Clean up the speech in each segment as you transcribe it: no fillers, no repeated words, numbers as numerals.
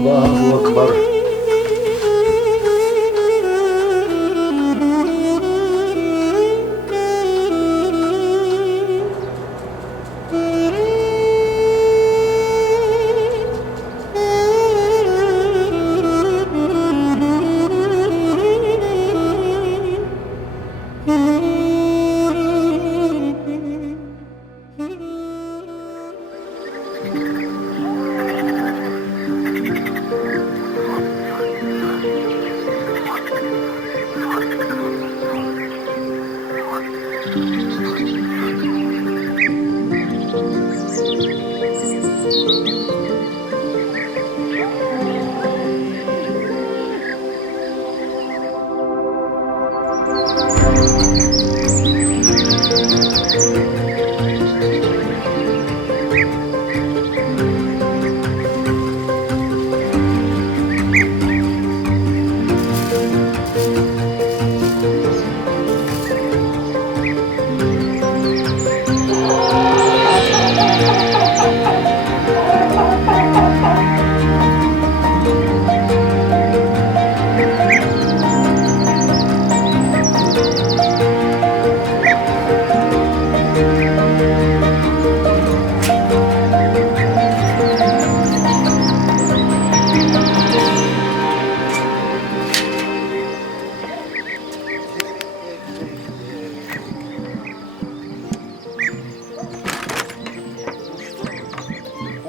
Аллаху Акбар.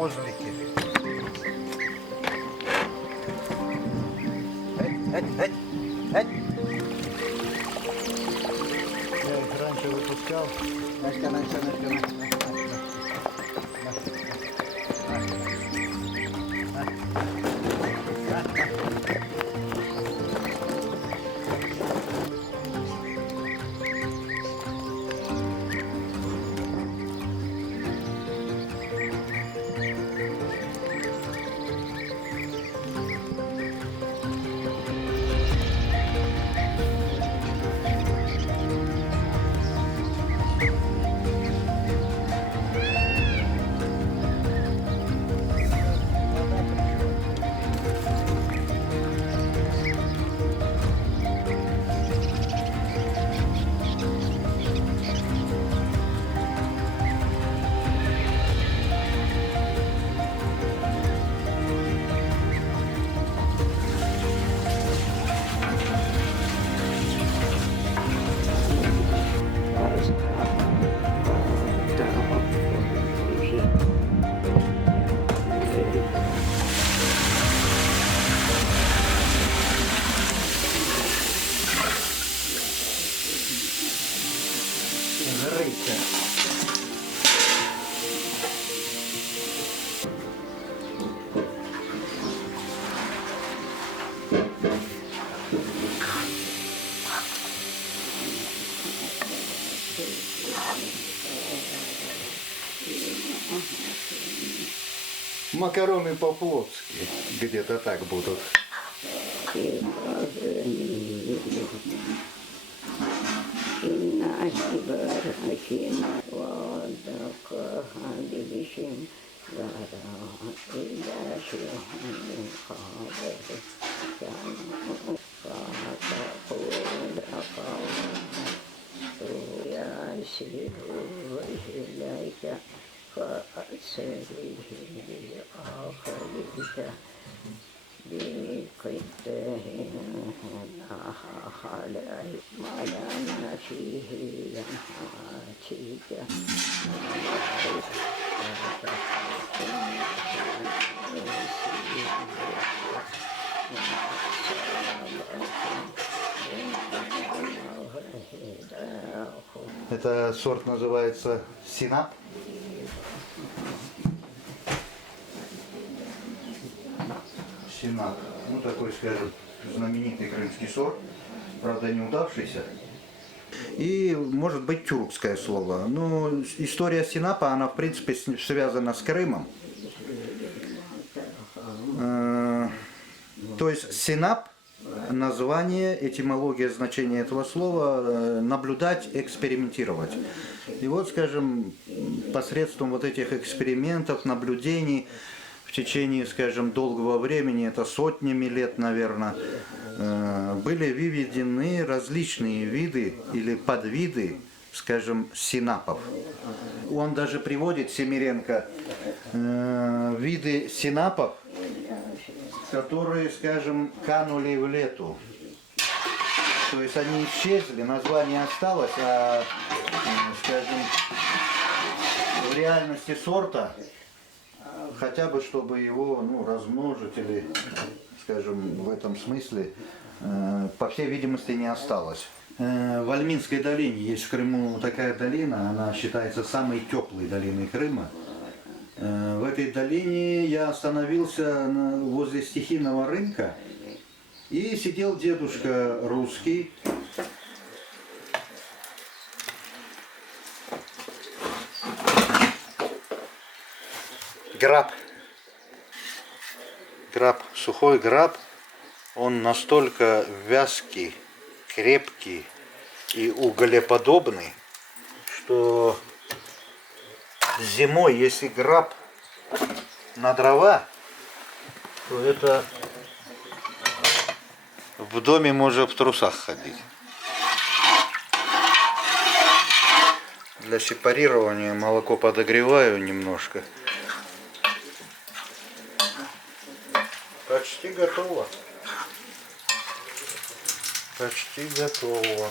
Козлики. Я их раньше выпускал. Макароны по-плотски где-то так будут. Это сорт называется Синап. Синап. Ну такой, скажем, знаменитый крымский сорт. Правда, неудавшийся. И может быть тюркское слово. Но история Синапа, она в принципе связана с Крымом. То есть Синап, название, этимология значения этого слова, наблюдать, экспериментировать. И вот, скажем, посредством вот этих экспериментов, наблюдений, в течение, скажем, долгого времени, это сотнями лет, наверное, были выведены различные виды или подвиды, скажем, синапов. Он даже приводит, Семеренко, виды синапов, которые, скажем, канули в лету. То есть они исчезли, название осталось, а, скажем, в реальности сорта, хотя бы чтобы его размножить или, скажем, в этом смысле, по всей видимости, не осталось. В Альминской долине есть в Крыму такая долина, она считается самой теплой долиной Крыма. В этой долине я остановился возле стихийного рынка, и сидел дедушка русский. Граб. Сухой граб. Он настолько вязкий, крепкий и уголеподобный, что зимой, если граб на дрова, то это в доме можно в трусах ходить. Для сепарирования молоко подогреваю немножко. Почти готово. Почти готово.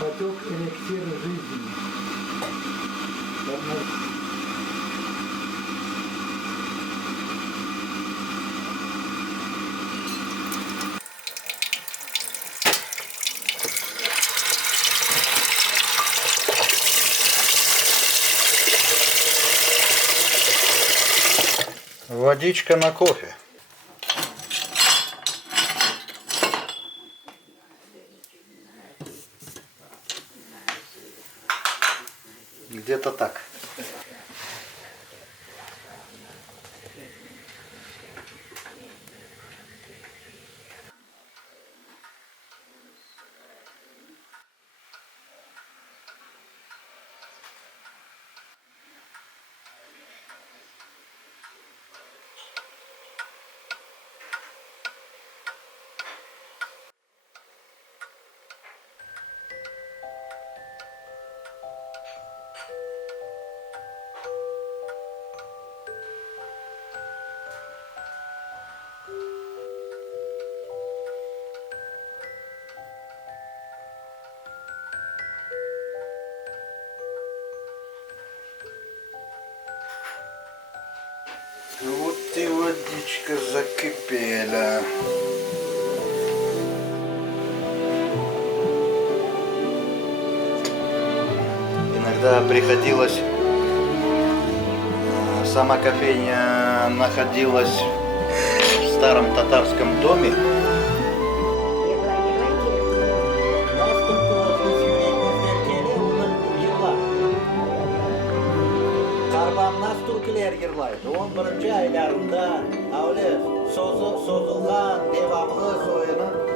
Потек эликсир жизни. Водичка на кофе. Где-то так. Вот и водичка закипела. Иногда приходилось, сама кофейня находилась в старом татарском доме. Karbanmaz türküler yırlaydı. 11. aylarında öyle sozulgan devamlı soyunun